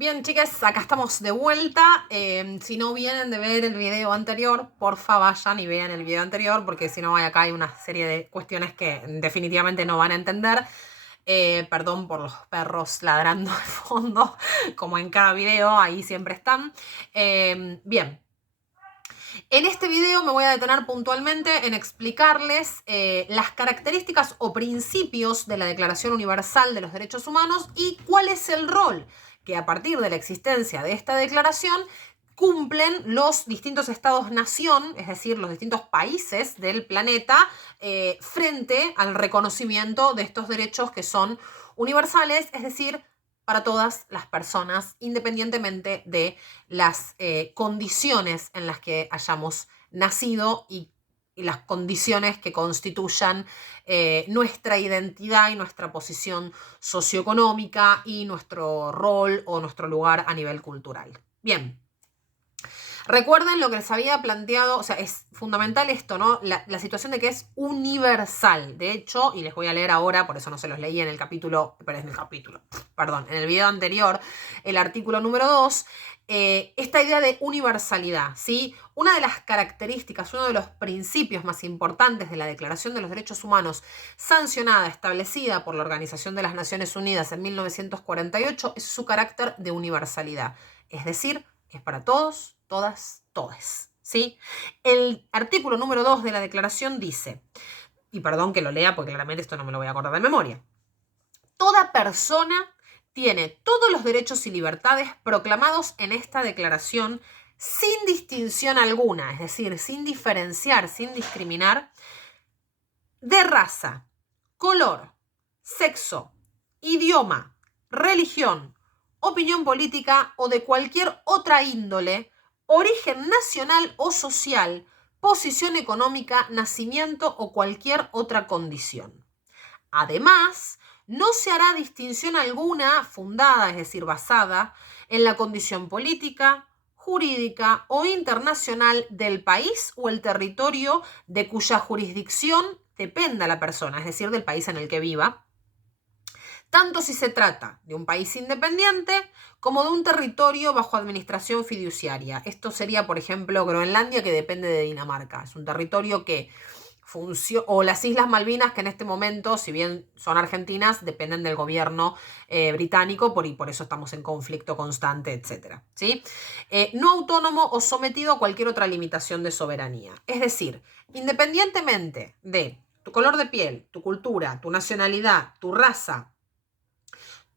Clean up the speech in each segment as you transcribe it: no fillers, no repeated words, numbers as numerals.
Bien, chicas, acá estamos de vuelta. Si no vienen de ver el video anterior, porfa vayan y vean el video anterior, porque si no, acá hay una serie de cuestiones que definitivamente no van a entender. Perdón por los perros ladrando de fondo, como en cada video, ahí siempre están. Bien. En este video me voy a detener puntualmente en explicarles las características o principios de la Declaración Universal de los Derechos Humanos y cuál es el rol que a partir de la existencia de esta declaración cumplen los distintos estados-nación, es decir, los distintos países del planeta, frente al reconocimiento de estos derechos que son universales, es decir, para todas las personas, independientemente de las condiciones en las que hayamos nacido y las condiciones que constituyan nuestra identidad y nuestra posición socioeconómica y nuestro rol o nuestro lugar a nivel cultural. Bien. Recuerden lo que les había planteado, o sea, es fundamental esto, ¿no? La situación de que es universal. De hecho, y les voy a leer ahora, por eso no se los leí en el capítulo, pero es en el capítulo, perdón, en el video anterior, el artículo número 2, esta idea de universalidad, ¿sí? Una de las características, uno de los principios más importantes de la Declaración de los Derechos Humanos, sancionada, establecida por la Organización de las Naciones Unidas en 1948, es su carácter de universalidad. Es decir, que es para todos, todas, todes, ¿sí? El artículo número 2 de la declaración dice, y perdón que lo lea porque claramente esto no me lo voy a acordar de memoria, toda persona tiene todos los derechos y libertades proclamados en esta declaración sin distinción alguna, es decir, sin diferenciar, sin discriminar, de raza, color, sexo, idioma, religión, opinión política o de cualquier otra índole, origen nacional o social, posición económica, nacimiento o cualquier otra condición. Además, no se hará distinción alguna fundada, es decir, basada en la condición política, jurídica o internacional del país o el territorio de cuya jurisdicción dependa la persona, es decir, del país en el que viva, tanto si se trata de un país independiente como de un territorio bajo administración fiduciaria. Esto sería, por ejemplo, Groenlandia, que depende de Dinamarca. Es un territorio que funciona, o las Islas Malvinas, que en este momento, si bien son argentinas, dependen del gobierno británico, por eso estamos en conflicto constante, etc. ¿Sí? No autónomo o sometido a cualquier otra limitación de soberanía. Es decir, independientemente de tu color de piel, tu cultura, tu nacionalidad, tu raza,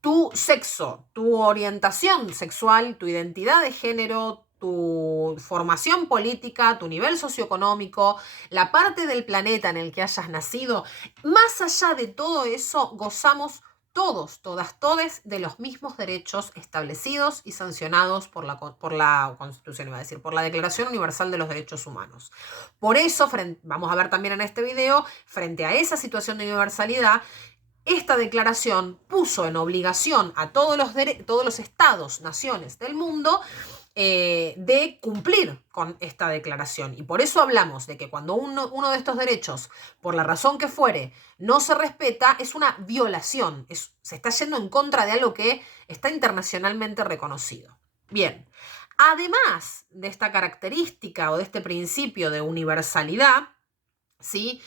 tu sexo, tu orientación sexual, tu identidad de género, tu formación política, tu nivel socioeconómico, la parte del planeta en el que hayas nacido, más allá de todo eso, gozamos todos, todas, todes de los mismos derechos establecidos y sancionados por la Constitución, iba a decir, por la Declaración Universal de los Derechos Humanos. Por eso, vamos a ver también en este video, frente a esa situación de universalidad, esta declaración puso en obligación a todos los estados, naciones del mundo de cumplir con esta declaración. Y por eso hablamos de que cuando uno de estos derechos, por la razón que fuere, no se respeta, es una violación. Se está yendo en contra de algo que está internacionalmente reconocido. Bien, además de esta característica o de este principio de universalidad, ¿sí?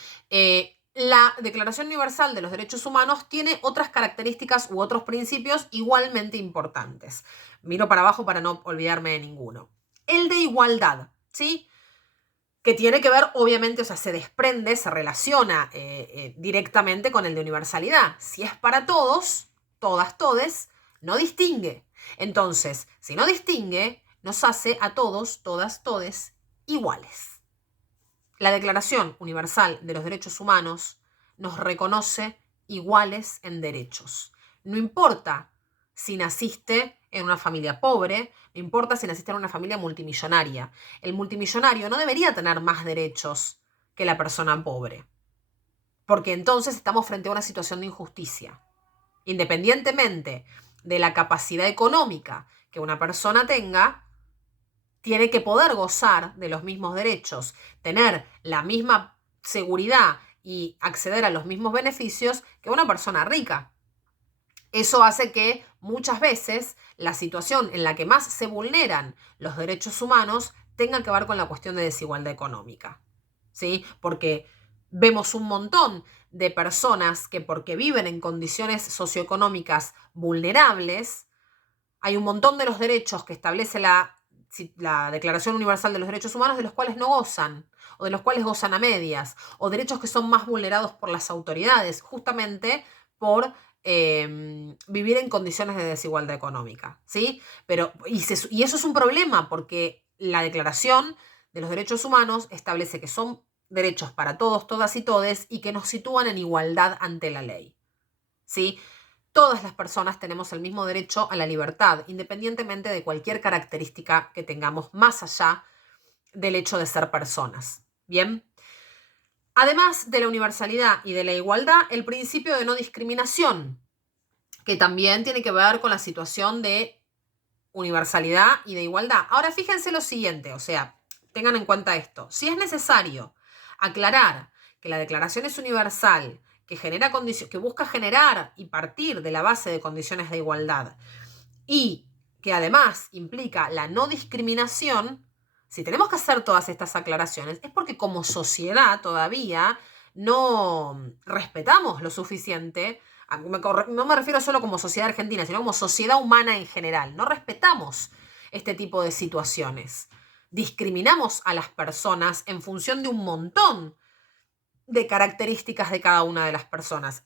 La Declaración Universal de los Derechos Humanos tiene otras características u otros principios igualmente importantes. Miro para abajo para no olvidarme de ninguno. El de igualdad, ¿sí? Que tiene que ver, obviamente, o sea, se desprende, se relaciona directamente con el de universalidad. Si es para todos, todas, todes, no distingue. Entonces, si no distingue, nos hace a todos, todas, todes iguales. La Declaración Universal de los Derechos Humanos nos reconoce iguales en derechos. No importa si naciste en una familia pobre, no importa si naciste en una familia multimillonaria. El multimillonario no debería tener más derechos que la persona pobre, porque entonces estamos frente a una situación de injusticia. Independientemente de la capacidad económica que una persona tenga, tiene que poder gozar de los mismos derechos, tener la misma seguridad y acceder a los mismos beneficios que una persona rica. Eso hace que muchas veces la situación en la que más se vulneran los derechos humanos tenga que ver con la cuestión de desigualdad económica, ¿sí? Porque vemos un montón de personas que porque viven en condiciones socioeconómicas vulnerables, hay un montón de los derechos que establece la Declaración Universal de los Derechos Humanos de los cuales no gozan, o de los cuales gozan a medias, o derechos que son más vulnerados por las autoridades, justamente por vivir en condiciones de desigualdad económica, ¿sí? Y eso es un problema, porque la Declaración de los Derechos Humanos establece que son derechos para todos, todas y todes, y que nos sitúan en igualdad ante la ley, ¿sí? Todas las personas tenemos el mismo derecho a la libertad, independientemente de cualquier característica que tengamos más allá del hecho de ser personas. ¿Bien? Además de la universalidad y de la igualdad, el principio de no discriminación, que también tiene que ver con la situación de universalidad y de igualdad. Ahora fíjense lo siguiente, o sea, tengan en cuenta esto. Si es necesario aclarar que la declaración es universal, que busca generar y partir de la base de condiciones de igualdad y que además implica la no discriminación, si tenemos que hacer todas estas aclaraciones es porque como sociedad todavía no respetamos lo suficiente, no me refiero solo como sociedad argentina, sino como sociedad humana en general, no respetamos este tipo de situaciones. Discriminamos a las personas en función de un montón de características de cada una de las personas.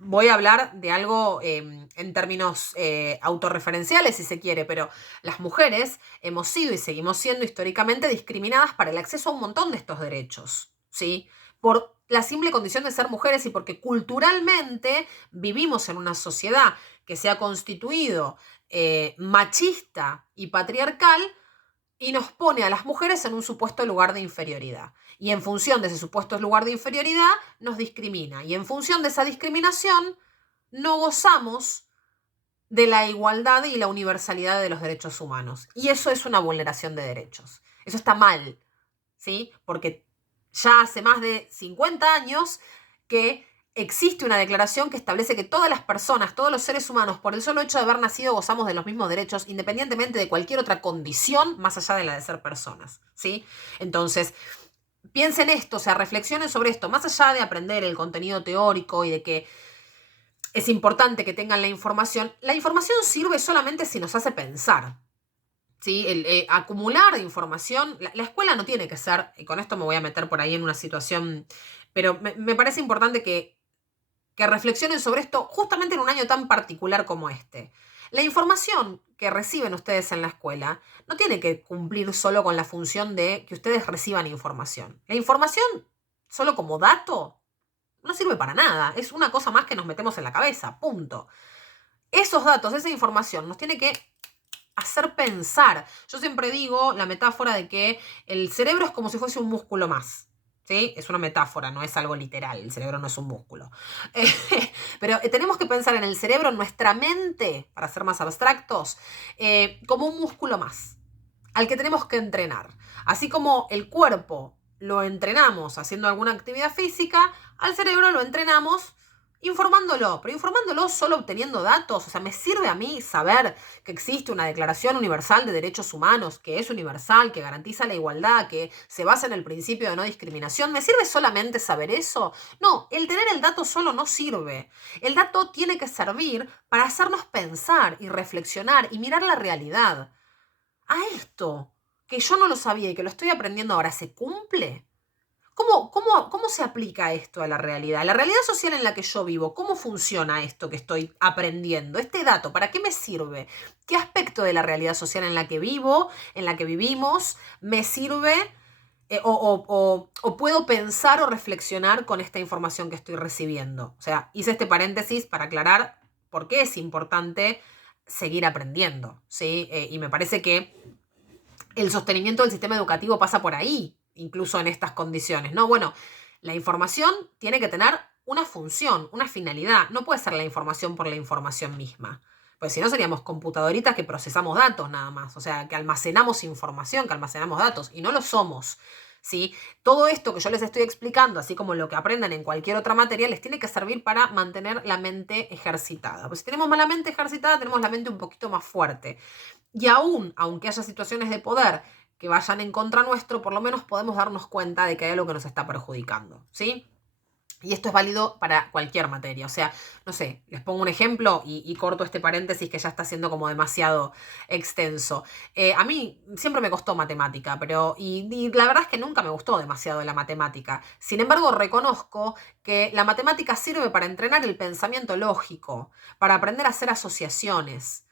Voy a hablar de algo en términos autorreferenciales, si se quiere, pero las mujeres hemos sido y seguimos siendo históricamente discriminadas para el acceso a un montón de estos derechos, ¿sí? Por la simple condición de ser mujeres y porque culturalmente vivimos en una sociedad que se ha constituido machista y patriarcal y nos pone a las mujeres en un supuesto lugar de inferioridad. Y en función de ese supuesto lugar de inferioridad, nos discrimina. Y en función de esa discriminación, no gozamos de la igualdad y la universalidad de los derechos humanos. Y eso es una vulneración de derechos. Eso está mal, ¿sí? Porque ya hace más de 50 años que existe una declaración que establece que todas las personas, todos los seres humanos, por el solo hecho de haber nacido, gozamos de los mismos derechos, independientemente de cualquier otra condición más allá de la de ser personas, ¿sí? Entonces, piensen esto, o sea, reflexionen sobre esto, más allá de aprender el contenido teórico y de que es importante que tengan la información sirve solamente si nos hace pensar, ¿sí? Acumular información, la escuela no tiene que ser, y con esto me voy a meter por ahí en una situación, pero me parece importante que reflexionen sobre esto justamente en un año tan particular como este. La información que reciben ustedes en la escuela no tiene que cumplir solo con la función de que ustedes reciban información. La información, solo como dato, no sirve para nada. Es una cosa más que nos metemos en la cabeza, punto. Esos datos, esa información, nos tiene que hacer pensar. Yo siempre digo la metáfora de que el cerebro es como si fuese un músculo más. ¿Sí? Es una metáfora, no es algo literal. El cerebro no es un músculo. Pero tenemos que pensar en el cerebro, en nuestra mente, para ser más abstractos, como un músculo más, al que tenemos que entrenar. Así como el cuerpo lo entrenamos haciendo alguna actividad física, al cerebro lo entrenamos informándolo, pero informándolo solo obteniendo datos. O sea, me sirve a mí saber que existe una Declaración Universal de Derechos Humanos, que es universal, que garantiza la igualdad, que se basa en el principio de no discriminación. ¿Me sirve solamente saber eso? No, el tener el dato solo no sirve. El dato tiene que servir para hacernos pensar y reflexionar y mirar la realidad. ¿A esto, que yo no lo sabía y que lo estoy aprendiendo ahora, se cumple? ¿Cómo se aplica esto a la realidad? La realidad social en la que yo vivo, ¿cómo funciona esto que estoy aprendiendo? Este dato, ¿para qué me sirve? ¿Qué aspecto de la realidad social en la que vivo, en la que vivimos, me sirve o puedo pensar o reflexionar con esta información que estoy recibiendo? O sea, hice este paréntesis para aclarar por qué es importante seguir aprendiendo, ¿sí? Y me parece que el sostenimiento del sistema educativo pasa por ahí, incluso en estas condiciones, ¿no? Bueno, la información tiene que tener una función, una finalidad. No puede ser la información por la información misma. Pues si no seríamos computadoritas que procesamos datos nada más. O sea, que almacenamos información, que almacenamos datos. Y no lo somos. ¿sí? Todo esto que yo les estoy explicando, así como lo que aprendan en cualquier otra materia, les tiene que servir para mantener la mente ejercitada. Pues si tenemos la mente ejercitada, tenemos la mente un poquito más fuerte. Y aún, aunque haya situaciones de poder que vayan en contra nuestro, por lo menos podemos darnos cuenta de que hay algo que nos está perjudicando, ¿sí? Y esto es válido para cualquier materia. O sea, no sé, les pongo un ejemplo y corto este paréntesis que ya está siendo como demasiado extenso. A mí siempre me costó matemática, y la verdad es que nunca me gustó demasiado la matemática. Sin embargo, reconozco que la matemática sirve para entrenar el pensamiento lógico, para aprender a hacer asociaciones.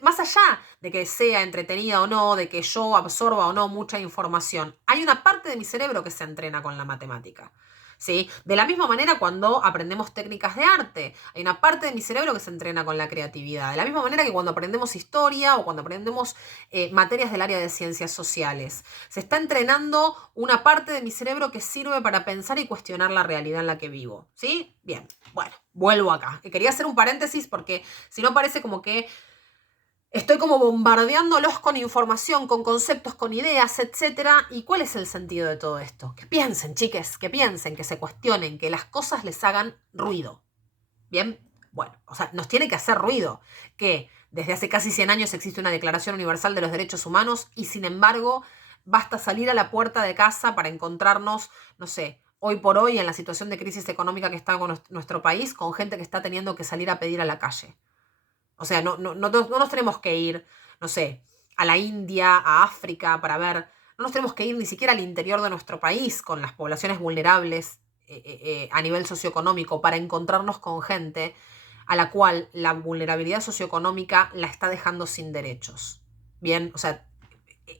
Más allá de que sea entretenida o no, de que yo absorba o no mucha información, hay una parte de mi cerebro que se entrena con la matemática. ¿Sí? De la misma manera cuando aprendemos técnicas de arte, hay una parte de mi cerebro que se entrena con la creatividad. De la misma manera que cuando aprendemos historia o cuando aprendemos materias del área de ciencias sociales. Se está entrenando una parte de mi cerebro que sirve para pensar y cuestionar la realidad en la que vivo. ¿Sí? Bien, bueno, vuelvo acá. Quería hacer un paréntesis porque si no parece como que estoy como bombardeándolos con información, con conceptos, con ideas, etc. ¿Y cuál es el sentido de todo esto? Que piensen, chiques, que piensen, que se cuestionen, que las cosas les hagan ruido. ¿Bien? Bueno, o sea, nos tiene que hacer ruido que desde hace casi 100 años existe una Declaración Universal de los Derechos Humanos y sin embargo basta salir a la puerta de casa para encontrarnos, no sé, hoy por hoy en la situación de crisis económica que está con nuestro país, con gente que está teniendo que salir a pedir a la calle. O sea, no nos tenemos que ir, no sé, a la India, a África para ver, no nos tenemos que ir ni siquiera al interior de nuestro país con las poblaciones vulnerables a nivel socioeconómico para encontrarnos con gente a la cual la vulnerabilidad socioeconómica la está dejando sin derechos. Bien, o sea,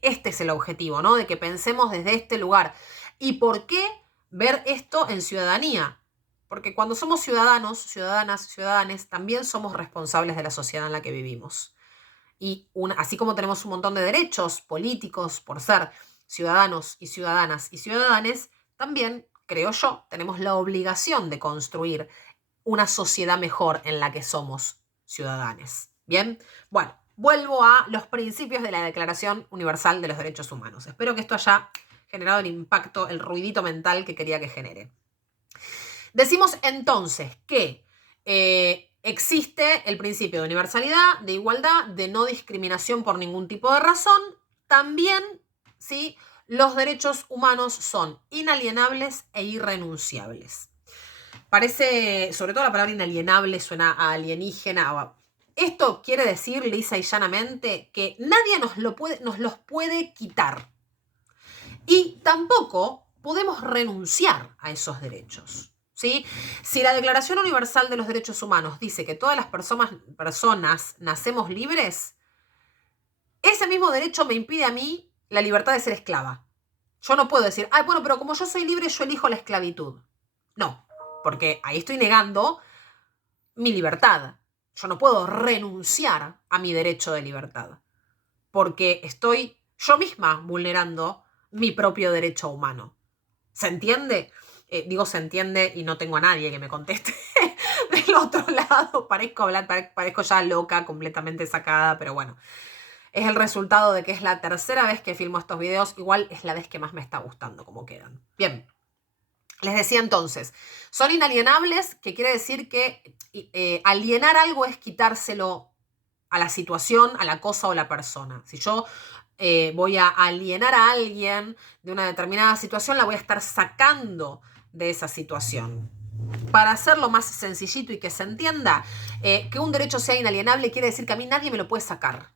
este es el objetivo, ¿no? De que pensemos desde este lugar. ¿Y por qué ver esto en ciudadanía? Porque cuando somos ciudadanos, ciudadanas, ciudadanes, también somos responsables de la sociedad en la que vivimos. Y así como tenemos un montón de derechos políticos por ser ciudadanos y ciudadanas y ciudadanes, también, creo yo, tenemos la obligación de construir una sociedad mejor en la que somos ciudadanos. ¿Bien? Bueno, vuelvo a los principios de la Declaración Universal de los Derechos Humanos. Espero que esto haya generado el impacto, el ruidito mental que quería que genere. Decimos entonces que existe el principio de universalidad, de igualdad, de no discriminación por ningún tipo de razón. También, ¿sí?, los derechos humanos son inalienables e irrenunciables. Parece, sobre todo la palabra inalienable suena a alienígena. Esto quiere decir, lisa y llanamente, que nadie nos los puede quitar. Y tampoco podemos renunciar a esos derechos. ¿Sí? Si la Declaración Universal de los Derechos Humanos dice que todas las personas nacemos libres, ese mismo derecho me impide a mí la libertad de ser esclava. Yo no puedo decir, bueno, pero como yo soy libre, yo elijo la esclavitud. No, porque ahí estoy negando mi libertad. Yo no puedo renunciar a mi derecho de libertad, porque estoy yo misma vulnerando mi propio derecho humano. ¿Se entiende? Digo se entiende y no tengo a nadie que me conteste del otro lado. Parezco ya loca, completamente sacada, pero bueno. Es el resultado de que es la tercera vez que filmo estos videos. Igual es la vez que más me está gustando cómo quedan. Bien. Les decía entonces, son inalienables, que quiere decir que alienar algo es quitárselo a la situación, a la cosa o la persona. Si yo voy a alienar a alguien de una determinada situación, la voy a estar sacando de esa situación. Para hacerlo más sencillito y que se entienda, que un derecho sea inalienable quiere decir que a mí nadie me lo puede sacar.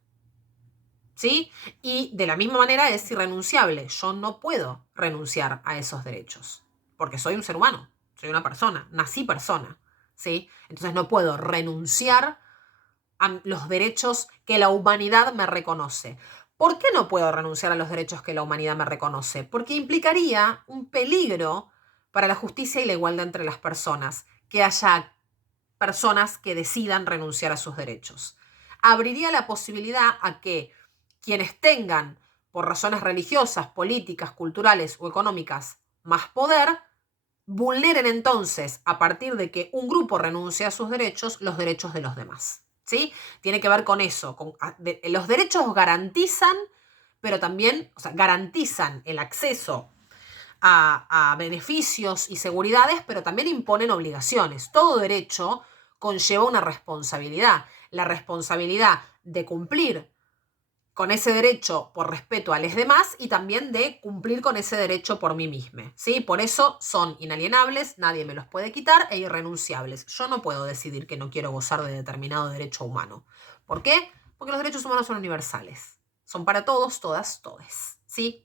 ¿Sí? Y de la misma manera es irrenunciable. Yo no puedo renunciar a esos derechos, porque soy un ser humano, soy una persona, nací persona. ¿Sí? Entonces no puedo renunciar a los derechos que la humanidad me reconoce. ¿Por qué no puedo renunciar a los derechos que la humanidad me reconoce? Porque implicaría un peligro para la justicia y la igualdad entre las personas, que haya personas que decidan renunciar a sus derechos. Abriría la posibilidad a que quienes tengan, por razones religiosas, políticas, culturales o económicas, más poder, vulneren entonces, a partir de que un grupo renuncie a sus derechos, los derechos de los demás. ¿Sí? Tiene que ver con eso. Los derechos garantizan, pero también, garantizan el acceso a beneficios y seguridades, pero también imponen obligaciones. Todo derecho conlleva una responsabilidad. La responsabilidad de cumplir con ese derecho por respeto a los demás y también de cumplir con ese derecho por mí misma, ¿sí? Por eso son inalienables, nadie me los puede quitar e irrenunciables. Yo no puedo decidir que no quiero gozar de determinado derecho humano. ¿Por qué? Porque los derechos humanos son universales. Son para todos, todas, todes, ¿sí?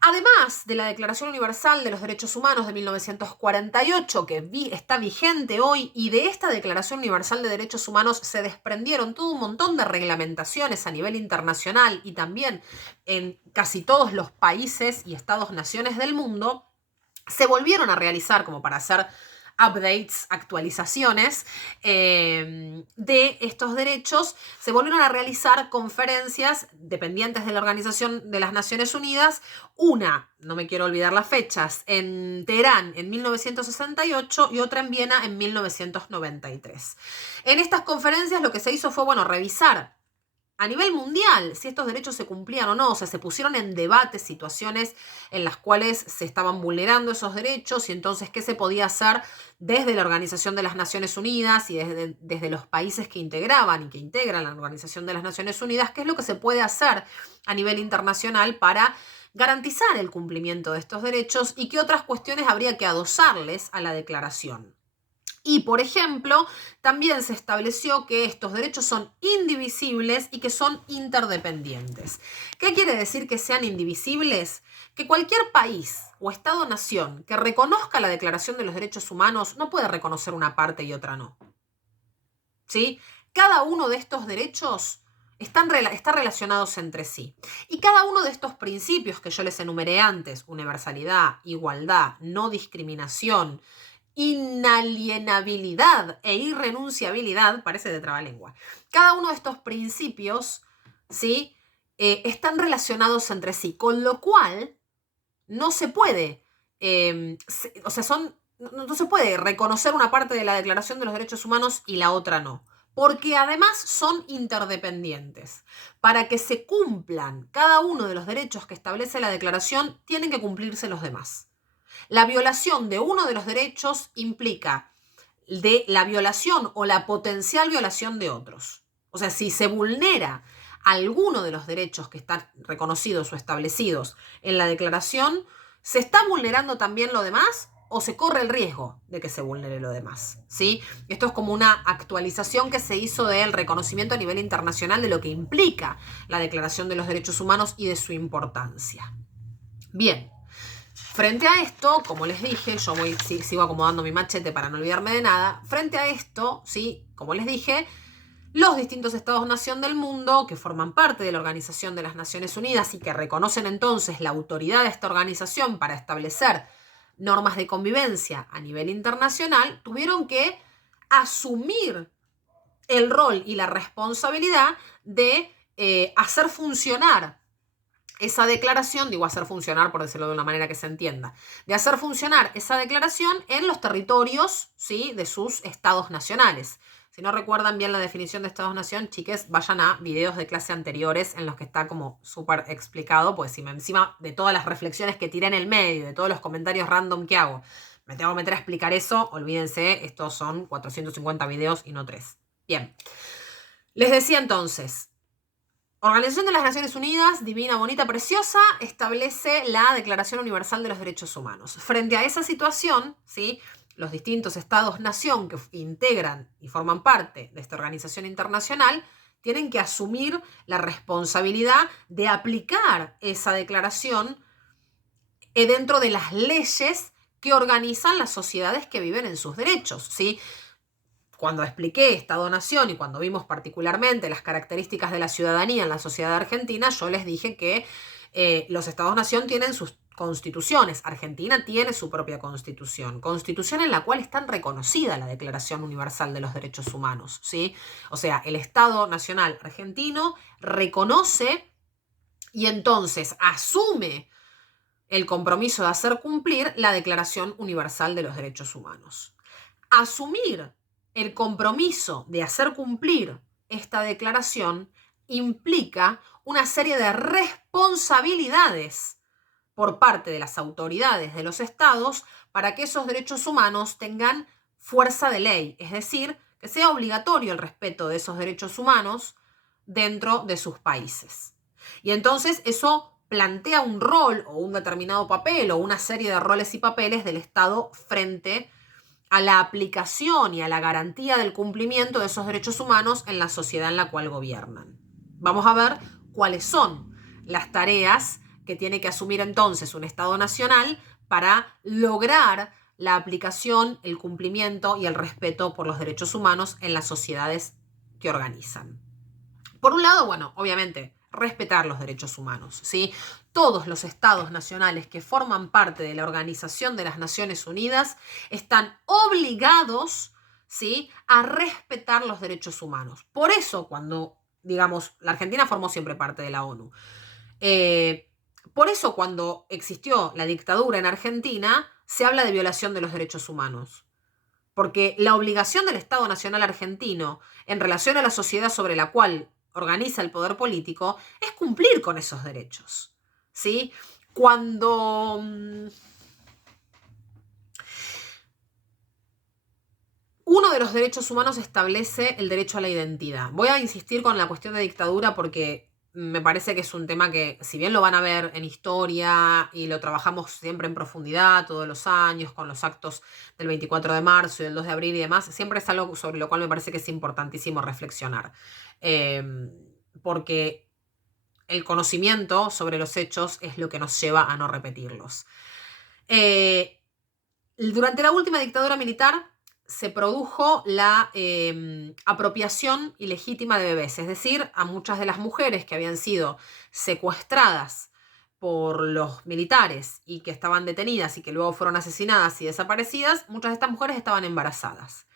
Además de la Declaración Universal de los Derechos Humanos de 1948, que está vigente hoy, y de esta Declaración Universal de Derechos Humanos se desprendieron todo un montón de reglamentaciones a nivel internacional y también en casi todos los países y estados-naciones del mundo, se volvieron a realizar como para hacer updates, actualizaciones de estos derechos. Se volvieron a realizar conferencias dependientes de la Organización de las Naciones Unidas, una, no me quiero olvidar las fechas, en Teherán en 1968 y otra en Viena en 1993. En estas conferencias lo que se hizo fue, revisar a nivel mundial si estos derechos se cumplían o no. O sea, se pusieron en debate situaciones en las cuales se estaban vulnerando esos derechos y entonces qué se podía hacer desde la Organización de las Naciones Unidas y desde los países que integraban y que integran la Organización de las Naciones Unidas, qué es lo que se puede hacer a nivel internacional para garantizar el cumplimiento de estos derechos y qué otras cuestiones habría que adosarles a la declaración. Y, por ejemplo, también se estableció que estos derechos son indivisibles y que son interdependientes. ¿Qué quiere decir que sean indivisibles? Que cualquier país o Estado-nación que reconozca la Declaración de los Derechos Humanos no puede reconocer una parte y otra no. ¿Sí? Cada uno de estos derechos están relacionados entre sí. Y cada uno de estos principios que yo les enumeré antes, universalidad, igualdad, no discriminación, inalienabilidad e irrenunciabilidad, parece de trabalengua. Cada uno de estos principios, ¿sí? Están relacionados entre sí, con lo cual no se puede, no se puede reconocer una parte de la Declaración de los Derechos Humanos y la otra no, porque además son interdependientes. Para que se cumplan cada uno de los derechos que establece la Declaración, tienen que cumplirse los demás. La violación de uno de los derechos implica de la violación o la potencial violación de otros. O sea, si se vulnera alguno de los derechos que están reconocidos o establecidos en la declaración, ¿se está vulnerando también lo demás o se corre el riesgo de que se vulnere lo demás? ¿Sí? Esto es como una actualización que se hizo del reconocimiento a nivel internacional de lo que implica la Declaración de los Derechos Humanos y de su importancia. Bien. Frente a esto, como les dije, yo sigo acomodando mi machete para no olvidarme de nada. Frente a esto, ¿sí? Como les dije, los distintos estados-nación del mundo que forman parte de la Organización de las Naciones Unidas y que reconocen entonces la autoridad de esta organización para establecer normas de convivencia a nivel internacional, tuvieron que asumir el rol y la responsabilidad de hacer funcionar esa declaración, digo hacer funcionar por decirlo de una manera que se entienda, de hacer funcionar esa declaración en los territorios, ¿sí? De sus estados nacionales. Si no recuerdan bien la definición de estados-nación, chiques, vayan a videos de clase anteriores en los que está como súper explicado, pues si encima de todas las reflexiones que tiré en el medio, de todos los comentarios random que hago, me tengo que meter a explicar eso, olvídense, estos son 450 videos y no 3. Bien. Les decía entonces, Organización de las Naciones Unidas, divina, bonita, preciosa, establece la Declaración Universal de los Derechos Humanos. Frente a esa situación, ¿sí? Los distintos estados-nación que integran y forman parte de esta organización internacional tienen que asumir la responsabilidad de aplicar esa declaración dentro de las leyes que organizan las sociedades que viven en sus derechos, ¿sí? Cuando expliqué Estado-Nación y cuando vimos particularmente las características de la ciudadanía en la sociedad argentina, yo les dije que los Estados-Nación tienen sus constituciones. Argentina tiene su propia constitución en la cual está reconocida la Declaración Universal de los Derechos Humanos, ¿sí? O sea, el Estado Nacional argentino reconoce y entonces asume el compromiso de hacer cumplir la Declaración Universal de los Derechos Humanos. Asumir el compromiso de hacer cumplir esta declaración implica una serie de responsabilidades por parte de las autoridades de los estados para que esos derechos humanos tengan fuerza de ley, es decir, que sea obligatorio el respeto de esos derechos humanos dentro de sus países. Y entonces eso plantea un rol o un determinado papel o una serie de roles y papeles del Estado frente a la aplicación y a la garantía del cumplimiento de esos derechos humanos en la sociedad en la cual gobiernan. Vamos a ver cuáles son las tareas que tiene que asumir entonces un Estado nacional para lograr la aplicación, el cumplimiento y el respeto por los derechos humanos en las sociedades que organizan. Por un lado, bueno, obviamente, respetar los derechos humanos, ¿sí? Todos los estados nacionales que forman parte de la Organización de las Naciones Unidas están obligados, ¿sí?, a respetar los derechos humanos. Por eso, cuando, digamos, la Argentina formó siempre parte de la ONU. Por eso, cuando existió la dictadura en Argentina, se habla de violación de los derechos humanos. Porque la obligación del Estado Nacional argentino en relación a la sociedad sobre la cual organiza el poder político es cumplir con esos derechos, ¿sí? Cuando uno de los derechos humanos establece el derecho a la identidad. Voy a insistir con la cuestión de dictadura porque me parece que es un tema que, si bien lo van a ver en historia y lo trabajamos siempre en profundidad todos los años con los actos del 24 de marzo y del 2 de abril y demás, siempre es algo sobre lo cual me parece que es importantísimo reflexionar. Porque el conocimiento sobre los hechos es lo que nos lleva a no repetirlos. Durante la última dictadura militar se produjo la apropiación ilegítima de bebés, es decir, a muchas de las mujeres que habían sido secuestradas por los militares y que estaban detenidas y que luego fueron asesinadas y desaparecidas, muchas de estas mujeres estaban embarazadas.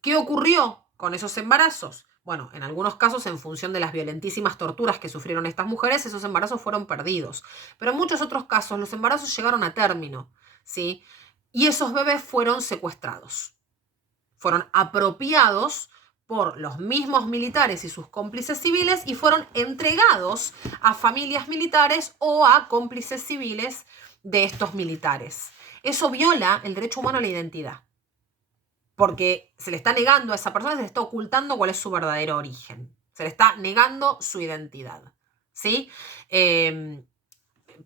¿Qué ocurrió con esos embarazos? Bueno, en algunos casos, en función de las violentísimas torturas que sufrieron estas mujeres, esos embarazos fueron perdidos. Pero en muchos otros casos, los embarazos llegaron a término, ¿sí? Y esos bebés fueron secuestrados. Fueron apropiados por los mismos militares y sus cómplices civiles y fueron entregados a familias militares o a cómplices civiles de estos militares. Eso viola el derecho humano a la identidad, porque se le está negando a esa persona, se le está ocultando cuál es su verdadero origen. Se le está negando su identidad, ¿sí?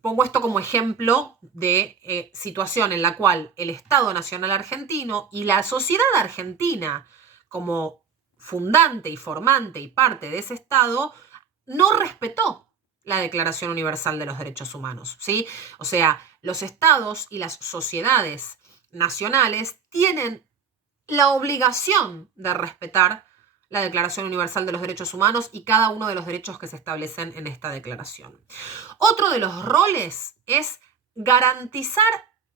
Pongo esto como ejemplo de situación en la cual el Estado Nacional Argentino y la sociedad argentina, como fundante y formante y parte de ese Estado, no respetó la Declaración Universal de los Derechos Humanos, ¿sí? O sea, los estados y las sociedades nacionales tienen la obligación de respetar la Declaración Universal de los Derechos Humanos y cada uno de los derechos que se establecen en esta declaración. Otro de los roles es garantizar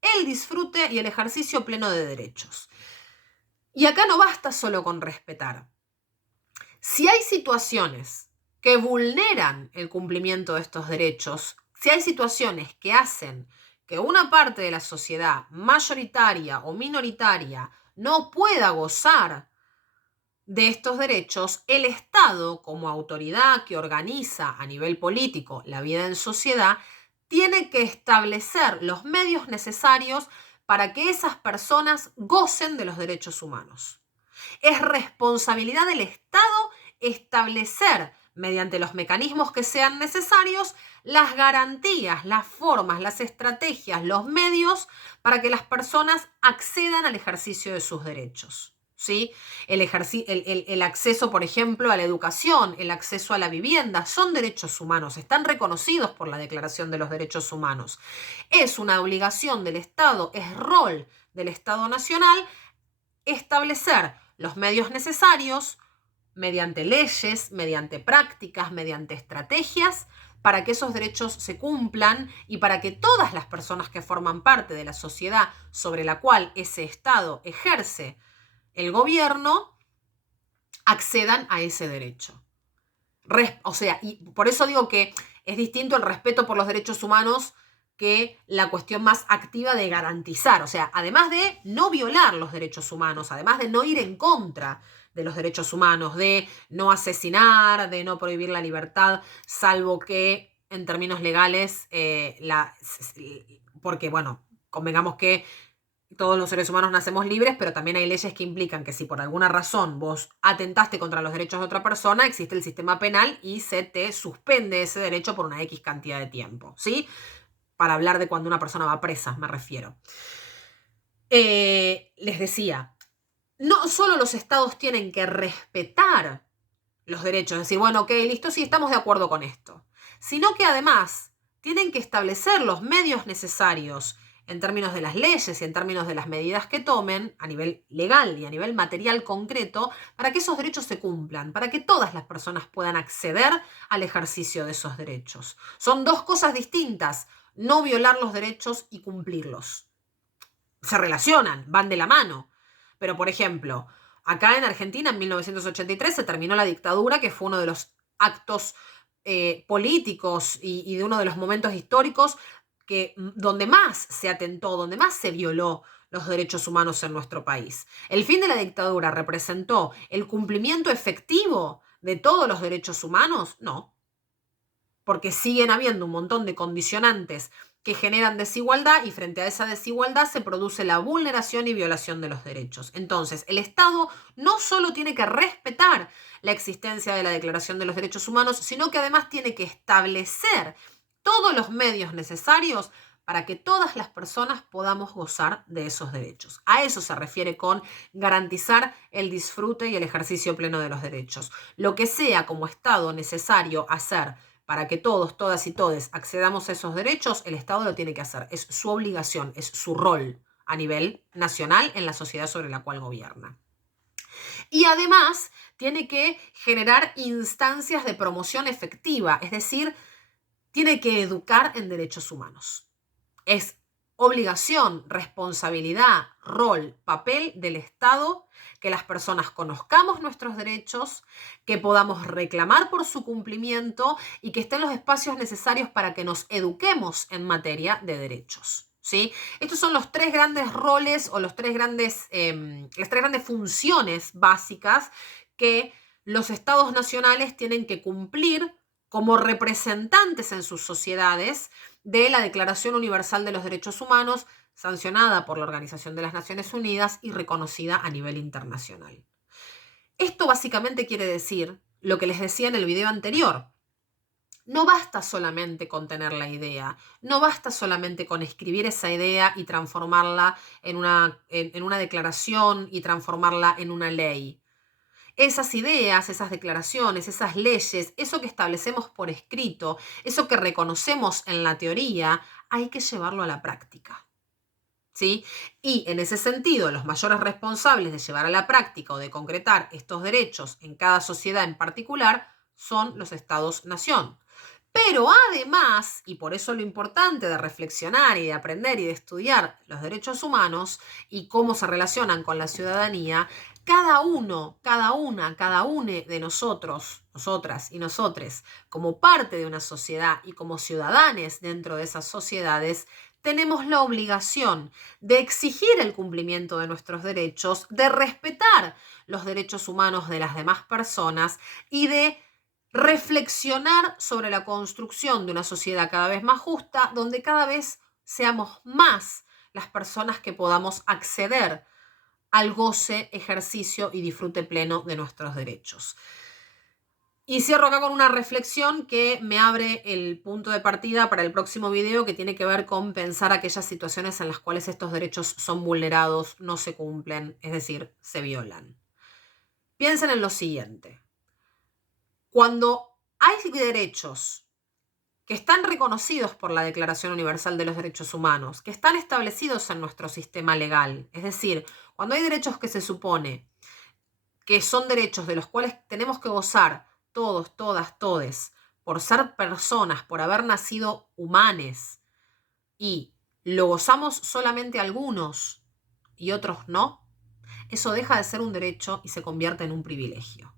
el disfrute y el ejercicio pleno de derechos. Y acá no basta solo con respetar. Si hay situaciones que vulneran el cumplimiento de estos derechos, si hay situaciones que hacen que una parte de la sociedad, mayoritaria o minoritaria, no pueda gozar de estos derechos, el Estado, como autoridad que organiza a nivel político la vida en sociedad, tiene que establecer los medios necesarios para que esas personas gocen de los derechos humanos. Es responsabilidad del Estado establecer, mediante los mecanismos que sean necesarios, las garantías, las formas, las estrategias, los medios para que las personas accedan al ejercicio de sus derechos, ¿sí? El acceso, por ejemplo, a la educación, el acceso a la vivienda, son derechos humanos, están reconocidos por la Declaración de los Derechos Humanos. Es una obligación del Estado, es rol del Estado Nacional establecer los medios necesarios mediante leyes, mediante prácticas, mediante estrategias, para que esos derechos se cumplan y para que todas las personas que forman parte de la sociedad sobre la cual ese Estado ejerce el gobierno accedan a ese derecho. O sea, y por eso digo que es distinto el respeto por los derechos humanos que la cuestión más activa de garantizar. O sea, además de no violar los derechos humanos, además de no ir en contra de los derechos humanos, de no asesinar, de no prohibir la libertad, salvo que en términos legales, porque, bueno, convengamos que todos los seres humanos nacemos libres, pero también hay leyes que implican que si por alguna razón vos atentaste contra los derechos de otra persona, existe el sistema penal y se te suspende ese derecho por una X cantidad de tiempo, ¿sí? Para hablar de cuando una persona va presa, me refiero. Les decía, no solo los estados tienen que respetar los derechos, decir, bueno, ok, listo, sí, estamos de acuerdo con esto, sino que además tienen que establecer los medios necesarios en términos de las leyes y en términos de las medidas que tomen a nivel legal y a nivel material concreto para que esos derechos se cumplan, para que todas las personas puedan acceder al ejercicio de esos derechos. Son dos cosas distintas, no violar los derechos y cumplirlos. Se relacionan, van de la mano. Pero, por ejemplo, acá en Argentina en 1983 se terminó la dictadura, que fue uno de los actos políticos y de uno de los momentos históricos donde más se atentó, donde más se violó los derechos humanos en nuestro país. El fin de la dictadura representó el cumplimiento efectivo de todos los derechos humanos, no, porque siguen habiendo un montón de condicionantes que generan desigualdad y frente a esa desigualdad se produce la vulneración y violación de los derechos. Entonces, el Estado no solo tiene que respetar la existencia de la Declaración de los Derechos Humanos, sino que además tiene que establecer todos los medios necesarios para que todas las personas podamos gozar de esos derechos. A eso se refiere con garantizar el disfrute y el ejercicio pleno de los derechos. Lo que sea como Estado necesario hacer para que todos, todas y todes accedamos a esos derechos, el Estado lo tiene que hacer. Es su obligación, es su rol a nivel nacional en la sociedad sobre la cual gobierna. Y además tiene que generar instancias de promoción efectiva, es decir, tiene que educar en derechos humanos. Es obligación, responsabilidad, rol, papel del Estado que las personas conozcamos nuestros derechos, que podamos reclamar por su cumplimiento y que estén los espacios necesarios para que nos eduquemos en materia de derechos, ¿sí? Estos son los tres grandes roles o las tres grandes funciones básicas que los estados nacionales tienen que cumplir como representantes en sus sociedades de la Declaración Universal de los Derechos Humanos, sancionada por la Organización de las Naciones Unidas y reconocida a nivel internacional. Esto básicamente quiere decir lo que les decía en el video anterior. No basta solamente con tener la idea, no basta solamente con escribir esa idea y transformarla en una declaración y transformarla en una ley. Esas ideas, esas declaraciones, esas leyes, eso que establecemos por escrito, eso que reconocemos en la teoría, hay que llevarlo a la práctica, ¿sí? Y en ese sentido, los mayores responsables de llevar a la práctica o de concretar estos derechos en cada sociedad en particular son los Estados-nación. Pero además, y por eso lo importante de reflexionar y de aprender y de estudiar los derechos humanos y cómo se relacionan con la ciudadanía, cada uno, cada una de nosotros, nosotras y nosotres, como parte de una sociedad y como ciudadanos dentro de esas sociedades, tenemos la obligación de exigir el cumplimiento de nuestros derechos, de respetar los derechos humanos de las demás personas y de reflexionar sobre la construcción de una sociedad cada vez más justa, donde cada vez seamos más las personas que podamos acceder al goce, ejercicio y disfrute pleno de nuestros derechos. Y cierro acá con una reflexión que me abre el punto de partida para el próximo video, que tiene que ver con pensar aquellas situaciones en las cuales estos derechos son vulnerados, no se cumplen, es decir, se violan. Piensen en lo siguiente. Cuando hay derechos que están reconocidos por la Declaración Universal de los Derechos Humanos, que están establecidos en nuestro sistema legal, es decir, cuando hay derechos que se supone que son derechos de los cuales tenemos que gozar todos, todas, todes, por ser personas, por haber nacido humanes, y lo gozamos solamente algunos y otros no, eso deja de ser un derecho y se convierte en un privilegio.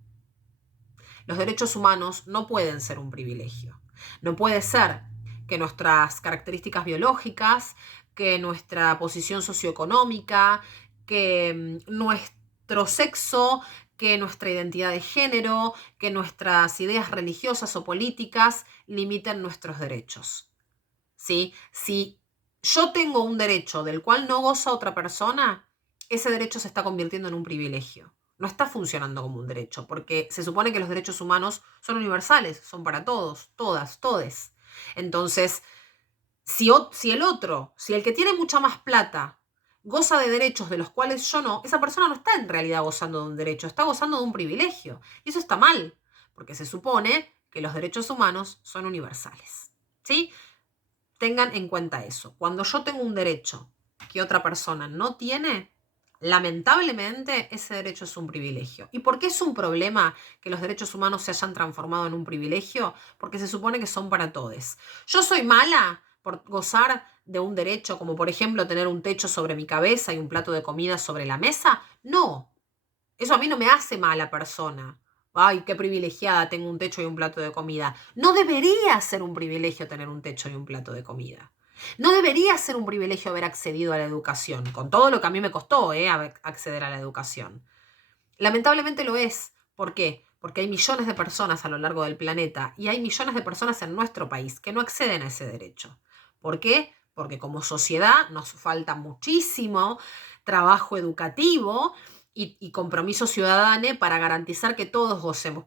Los derechos humanos no pueden ser un privilegio. No puede ser que nuestras características biológicas, que nuestra posición socioeconómica, que nuestro sexo, que nuestra identidad de género, que nuestras ideas religiosas o políticas limiten nuestros derechos. ¿Sí? Si yo tengo un derecho del cual no goza otra persona, ese derecho se está convirtiendo en un privilegio. No está funcionando como un derecho, porque se supone que los derechos humanos son universales, son para todos, todas, todes. Entonces, si el que tiene mucha más plata, goza de derechos de los cuales yo no, esa persona no está en realidad gozando de un derecho, está gozando de un privilegio. Y eso está mal, porque se supone que los derechos humanos son universales. ¿Sí? Tengan en cuenta eso. Cuando yo tengo un derecho que otra persona no tiene, lamentablemente ese derecho es un privilegio. ¿Y por qué es un problema que los derechos humanos se hayan transformado en un privilegio? Porque se supone que son para todos. ¿Yo soy mala por gozar de un derecho, como por ejemplo tener un techo sobre mi cabeza y un plato de comida sobre la mesa? No. Eso a mí no me hace mala persona. Ay, qué privilegiada, tengo un techo y un plato de comida. No debería ser un privilegio tener un techo y un plato de comida. No debería ser un privilegio haber accedido a la educación, con todo lo que a mí me costó acceder a la educación. Lamentablemente lo es. ¿Por qué? Porque hay millones de personas a lo largo del planeta y hay millones de personas en nuestro país que no acceden a ese derecho. ¿Por qué? Porque como sociedad nos falta muchísimo trabajo educativo y compromiso ciudadano para garantizar que todos gocemos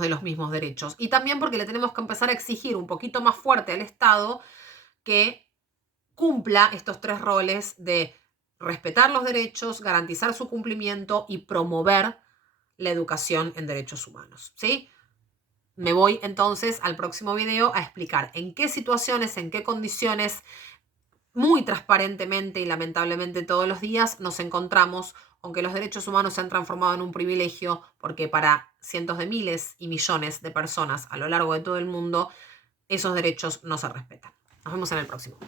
de los mismos derechos. Y también porque le tenemos que empezar a exigir un poquito más fuerte al Estado que cumpla estos 3 roles de respetar los derechos, garantizar su cumplimiento y promover la educación en derechos humanos. ¿Sí? Me voy entonces al próximo video a explicar en qué situaciones, en qué condiciones, muy transparentemente y lamentablemente todos los días nos encontramos con que los derechos humanos se han transformado en un privilegio porque para cientos de miles y millones de personas a lo largo de todo el mundo esos derechos no se respetan. Nos vemos en el próximo.